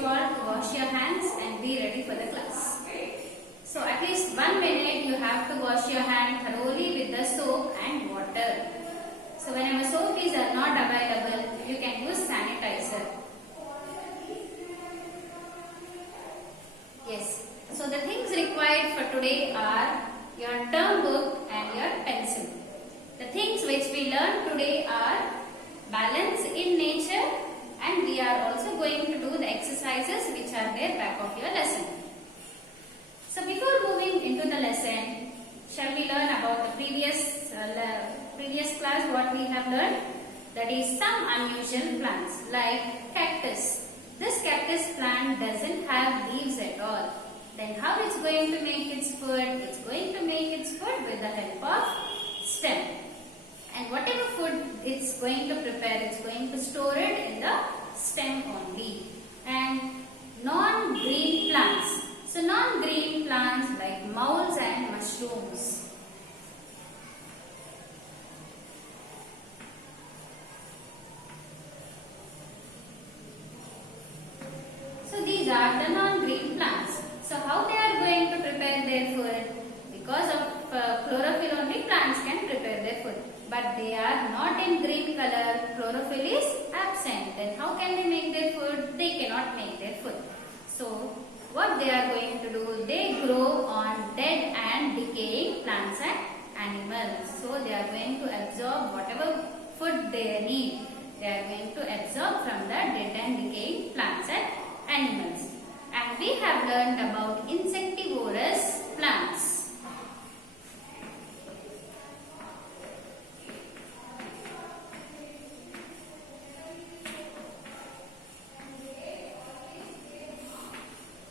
you all to wash your hands and be ready for the class. So at least 1 minute you have to wash your hand thoroughly with the soap and water. So whenever soap is not available, you can use sanitizer. Yes. So the things required for today are your term book and your pencil. The things which we learned today are balance in nature, and we are also going to do the exercises which are there back of your lesson. So before moving into the lesson, shall we learn about the previous class what we have learned? That is some unusual plants like cactus. This cactus plant doesn't have leaves at all. Then how it's going to make its food? It's going to make its food with the help of stem. And whatever food it's going to prepare, it's going to store it in the stem only. And non-green plants. So non-green plants like moles and mushrooms. So these are the non-green plants. So how they are going to prepare their food? Because of chlorophyll only plants can prepare their food. But they are not in green color, chlorophyll is absent. Then how can they make their food? They cannot make their food. So what they are going to do? They grow on dead and decaying plants and animals. So they are going to absorb whatever food they need. They are going to absorb from the dead and decaying plants and animals. And we have learned about insectivorous plants.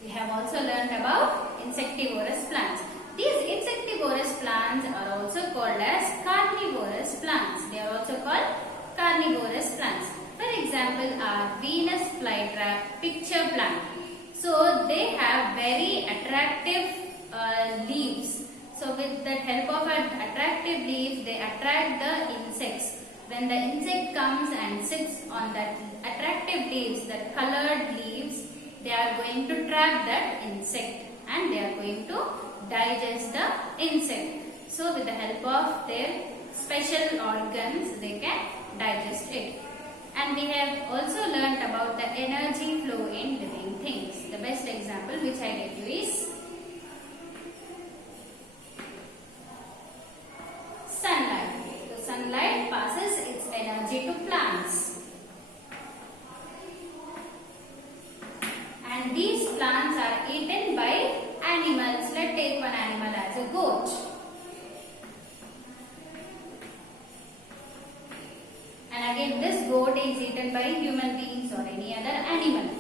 We have also learned about insectivorous plants. These insectivorous plants are also called as carnivorous plants. They are also called carnivorous plants. For example, our Venus flytrap picture plant. So they have very attractive leaves. So with the help of attractive leaves, they attract the insects. When the insect comes and sits on that attractive leaves, that colored leaves, they are going to trap that insect and they are going to digest the insect. So with the help of their special organs, they can digest it. And we have also learnt about the energy flow in living things. The best example which I gave you is sunlight. So sunlight passes its energy to plants. And these plants are eaten by animals. Let's take one animal as a goat. And again, this goat is eaten by human beings or any other animal.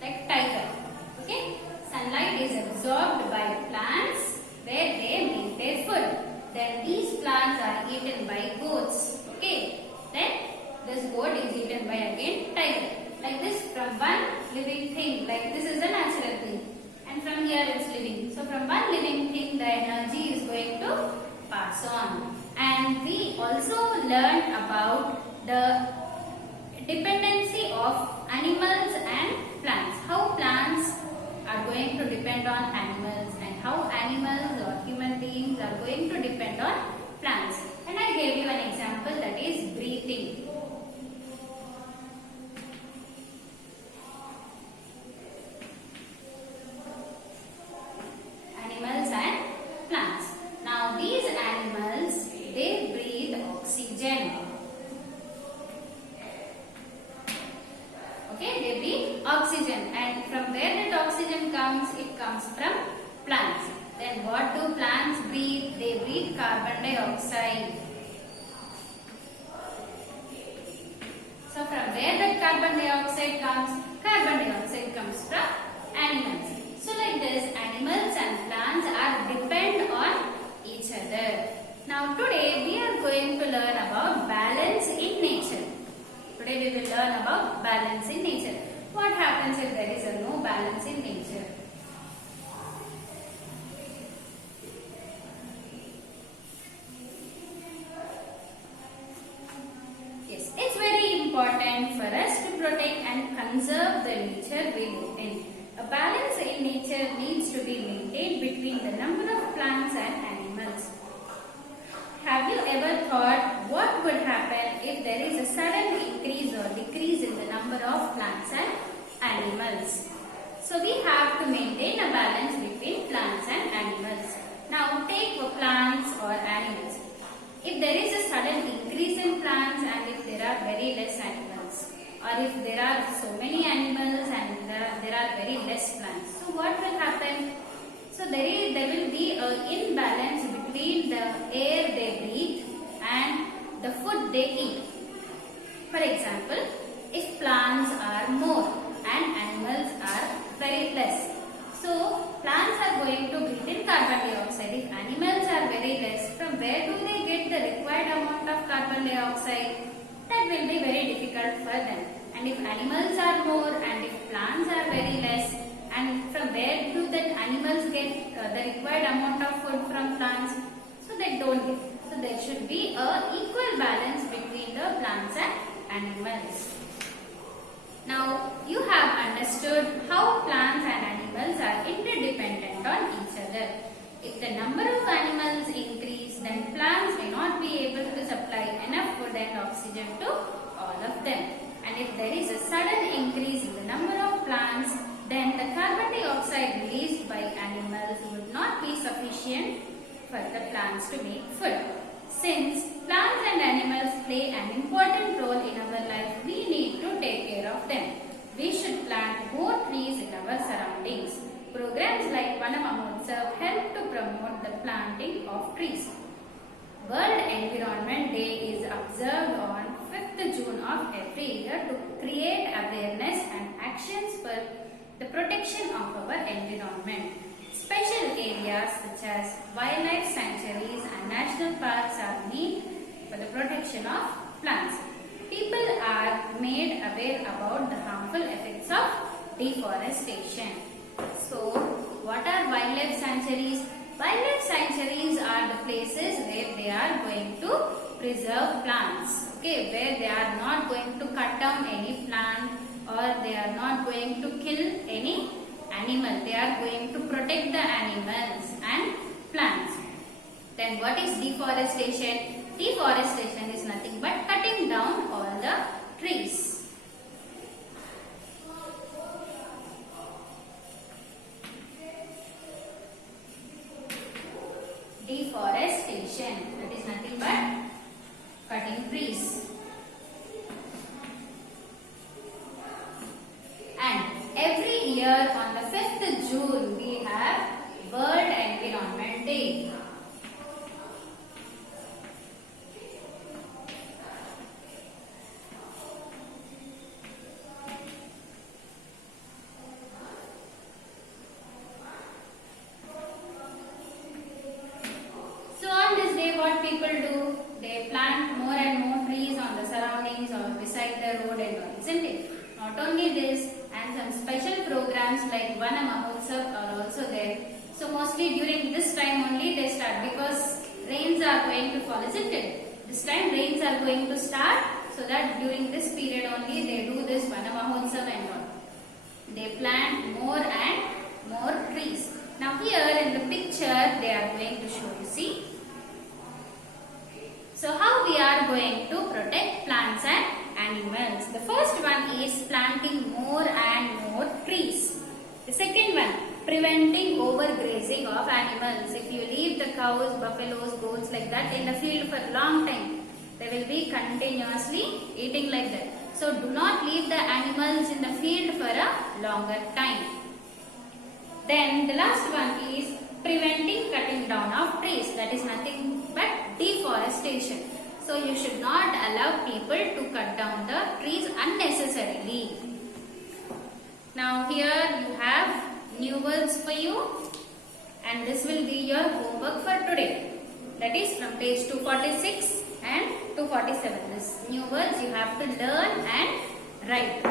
Like tiger. Okay? Sunlight is absorbed by plants where they make their food. Then these plants are eaten by goats. Okay? Then this goat is eaten by again tiger. Like this, from one living thing, like this is a natural thing. And from here it's living. So from one living thing, the energy is going to pass on. And we also learned about the dependency of animals and plants. How plants are going to depend on animals and how animals or human beings are going to depend on plants. And I gave you an example, that is breathing. Animals and plants. Now these animals, they breathe oxygen. Okay, they breathe oxygen, and from where that oxygen comes? It comes from plants. Then what do plants breathe? They breathe carbon dioxide. So from where that carbon dioxide comes? Carbon dioxide comes from animals. So like this, animals and plants are depend on each other. Now today we are going to learn about balance in nature. Today we will learn about balance in nature. What happens if there is no balance in nature? Yes, important for us to protect and conserve the nature we live in. A balance in nature needs to be maintained between the number of plants and animals. Have you ever thought what would happen if there is a sudden increase or decrease in the number of plants and animals? So we have to maintain a balance between plants and animals. Now take for plants or animals. If there is a sudden increase in plants and if there are very less animals, or if there are so many animals and there are very less plants, so what will happen? So there will be an imbalance between the air they breathe and the food they eat. For example, if plants are more and animals are very less, so plants are going to breathe in carbon dioxide. If animals are very less, from where do they get the required amount of carbon dioxide? That will be very difficult for them. And if animals are more and if plants are very less, and from where do the animals get the required amount of food from plants? So they don't get. So there should be a equal balance between the plants and animals. Now you have understood how plants and animals are interdependent on each other. If the number of animals increase, then plants may not be able to supply enough food and oxygen to all of them. And if there is a sudden increase in the number of plants, then the carbon dioxide released by animals would not be sufficient for the plants to make food. Since plants and animals play an important role in our life, we need to take care of them. We should plant more trees in our surroundings. Programs like Vana Mahotsav help to promote the planting of trees. World Environment Day is observed on 5th June of every year to create awareness and actions for the protection of our environment. Special areas such as wildlife sanctuaries and national parks are made for the protection of plants. People are made aware about the harmful effects of deforestation. So, what are wildlife sanctuaries? Wildlife sanctuaries are the places where they are going to preserve plants. Okay, where they are not going to cut down any plant or they are not going to kill any animal. They are going to protect the animals and plants. Then what is deforestation? Deforestation is nothing but cutting down all the trees. Deforestation, that is nothing but cutting trees. And every year on the 5th June we have World Environment Day. So on this day what people do? They plant more and more trees on the surroundings or beside the road and all, isn't it? Not only this, and some special programs like Vana Mahotsav are also there. So mostly during this time only they start because rains are going to fall, isn't it? This time rains are going to start, so that during this period only they do this Vana Mahotsav and all. They plant more and more trees. Now here in the picture they are going to show you, see. So how we are going to protect plants and animals? The first one is planting more and more trees. The second one, preventing overgrazing of animals. If you leave the cows, buffaloes, goats like that in the field for a long time, they will be continuously eating like that. So do not leave the animals in the field for a longer time. Then the last one is preventing cutting down of trees. That is nothing but deforestation. So you should not allow people to cut down the trees unnecessarily. Now here you have new words for you, and this will be your homework for today. That is from page 246 and 247. This new words you have to learn and write.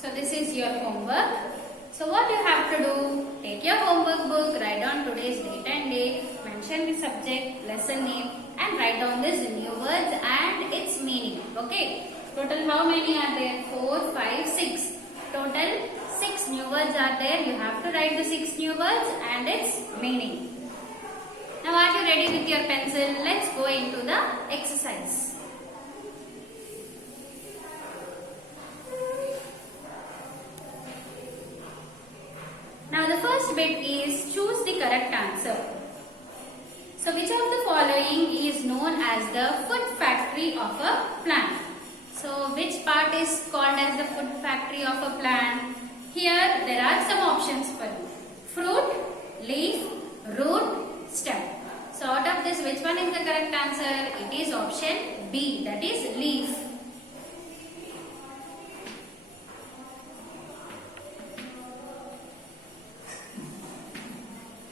So this is your homework. So what you have to do, take your homework book, write down today's date and day, mention the subject, lesson name and write down these new words and its meaning. Okay. Total how many are there? 4, 5, 6. Total 6 new words are there. You have to write the 6 new words and its meaning. Now are you ready with your pencil? Let's go into the exercise. Now the first bit is choose the correct answer. So which of the following is known as the food factory of a plant? So which part is called as the food factory of a plant? Here there are some options for you. Fruit, leaf, root, stem. So out of this which one is the correct answer? It is option B, that is leaf.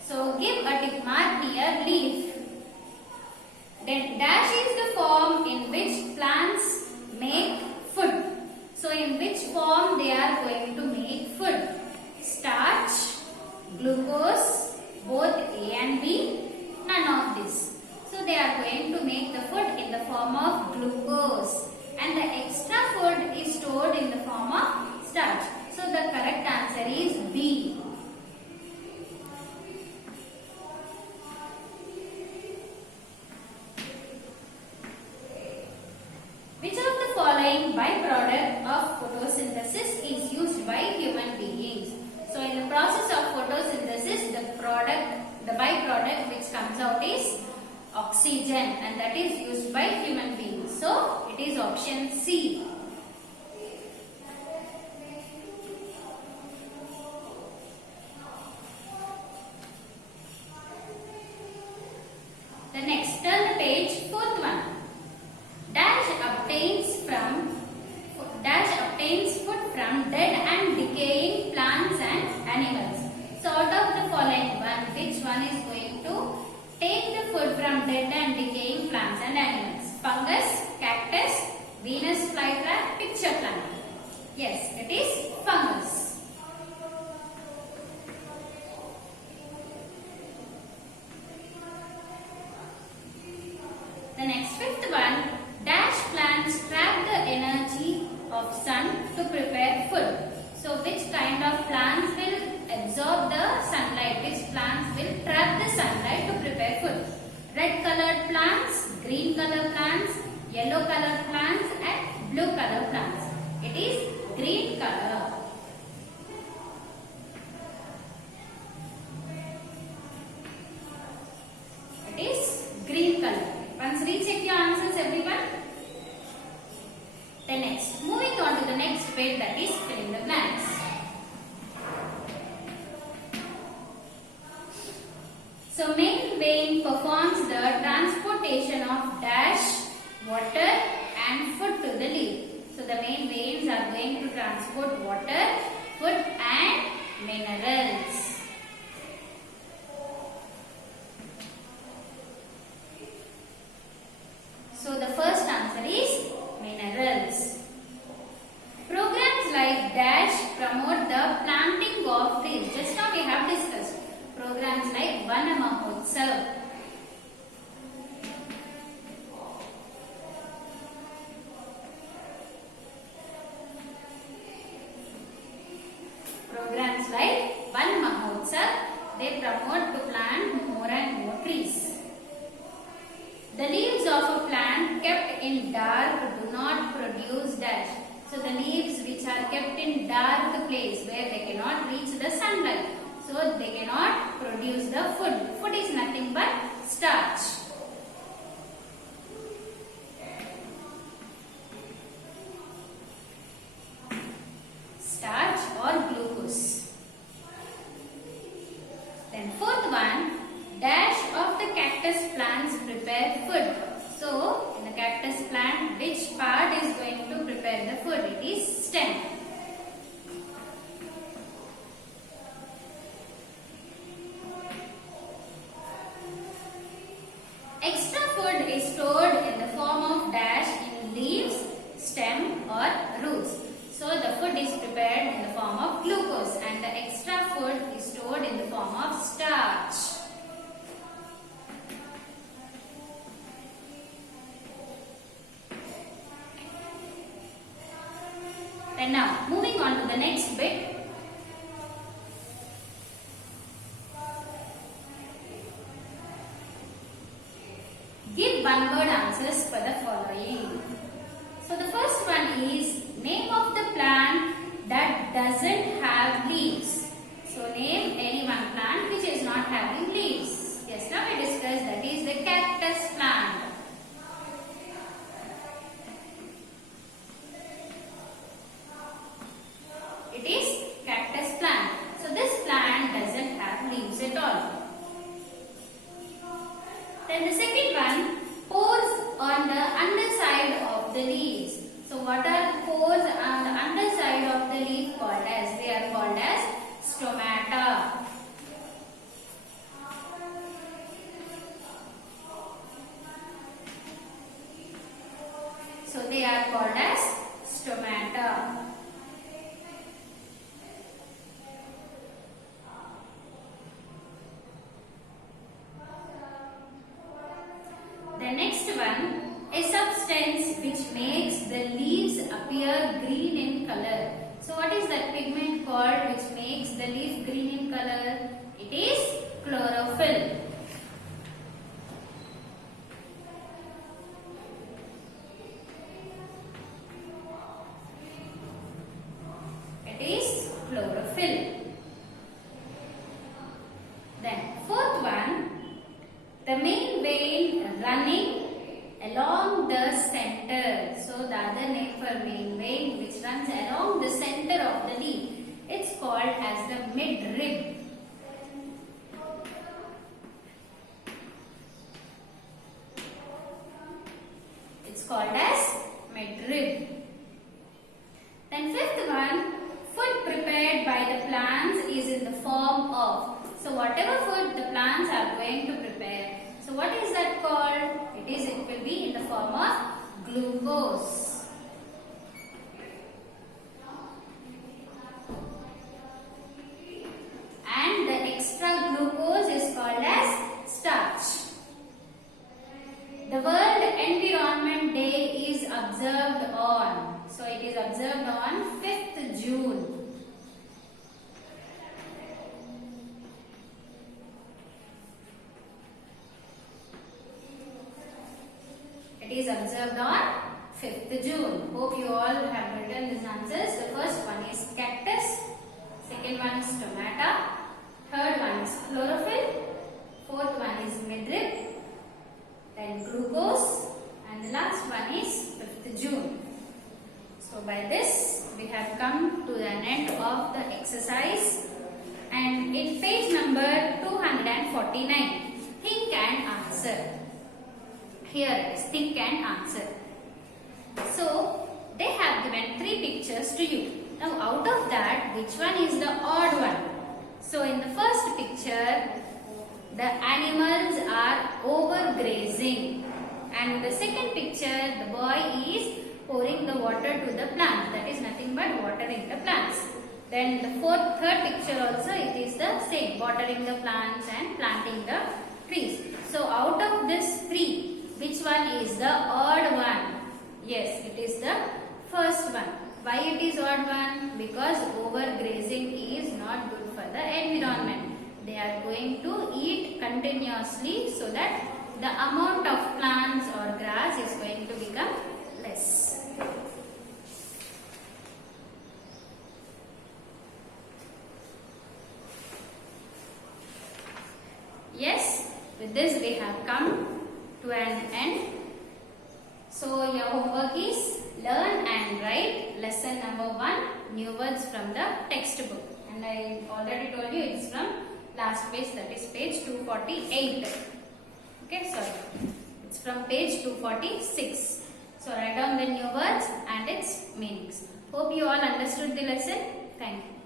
So give a tick mark near leaf. Then dash is the form in which plants make food. So in which form they are going to make food? Starch, glucose, both A and B, none of this. So they are going to make the food in the form of glucose and the extra food is stored in the form of starch. So the correct answer is B. Which of the following byproduct of photosynthesis is used by human beings? So in the process of photosynthesis, the byproduct which comes out is oxygen and that is used by human beings. So it is option C. The next, turn the page, fourth one. Dash obtains food from dead and decaying plants and animals. So out of the following one, which one is going to take the food from dead and decaying plants and animals? Fungus, cactus, Venus flytrap, picture plant. Yes, it is fungus. The next, fifth one. Dash plants trap the energy of sun to prepare food. So which kind of plants will absorb the sunlight? Which plants will trap the sunlight to prepare food? Red colored plants, green colored plants, yellow colored plants and blue colored plants. It is green color. It is green color. Once recheck your answers everyone. The next, moving on to the next bit, that is fill in the blanks. So main vein performs the transportation of dash, water and food to the leaf. So the main veins are going to transport water, food and minerals. So the first answer is minerals. Programs like dash promote the planting of trees. Just now we have discussed programs like Vana Mahotsav. Programs like Van Mahotsav, they promote to plant more and more trees. The leaves of a plant kept in dark do not produce dash. So the leaves which are kept in dark place where they cannot reach the sunlight. So they cannot produce the food. Food is nothing but starch. Starch or glucose. Then fourth one, dash of the cactus plants prepare food. So in the cactus plant, which part is going to prepare the food? It is stem. Extra food is stored in the form of dash in leaves, stem or roots. So the food is prepared in the form of glucose and the extra food is stored in the form of starch. Then now moving on to the next bit. Give one word answers for the following. So the first one is name of the plant that doesn't have leaves. So name any one plant which is not having leaves. Yes, now we discussed that is the cactus plant. It is cactus plant. So this plant doesn't have leaves at all. Then the second one, pores on the underside of the leaves. So what are pores on the underside of the leaf called as? They are called as stomata. So they are called as stomata. The next one, a substance which makes the leaves appear green in color. So what is that pigment called which makes the leaf green in color? It is chlorophyll. It is chlorophyll. Then fourth one, the main vein running along the center. So the other name for main vein which runs along the center of the leaf, it's called as the midrib. It's called as midrib. Then fifth one, food prepared by the plants is in the form of. So whatever food the plants are going to prepare. So what is that called? It will be in the form of glucose. And the extra glucose is called as starch. The World Environment Day is observed on. So it is observed on 5th June. It is observed on 5th June. Hope you all have written these answers. The first one is cactus. Second one is stomata. Third one is chlorophyll. Fourth one is midrib. Then glucose. And the last one is 5th June. So by this we have come to the end of the exercise. And in page number 249, think and answer. Here it is, think and answer. So, they have given 3 pictures to you. Now, out of that, which one is the odd one? So, in the first picture, the animals are overgrazing. And in the second picture, the boy is pouring the water to the plants. That is nothing but watering the plants. Then the third picture also, it is the same, watering the plants and planting the trees. So, out of this 3, which one is the odd one? Yes, it is the first one. Why it is odd one? Because overgrazing is not good for the environment. They are going to eat continuously so that the amount of plants or grass is going to become less. Yes, with this we have come to an end. So your homework is learn and write lesson number 1, new words from the textbook. And I already told you it's from last page, that is page 248. Okay, sorry. It's from page 246. So write down the new words and its meanings. Hope you all understood the lesson. Thank you.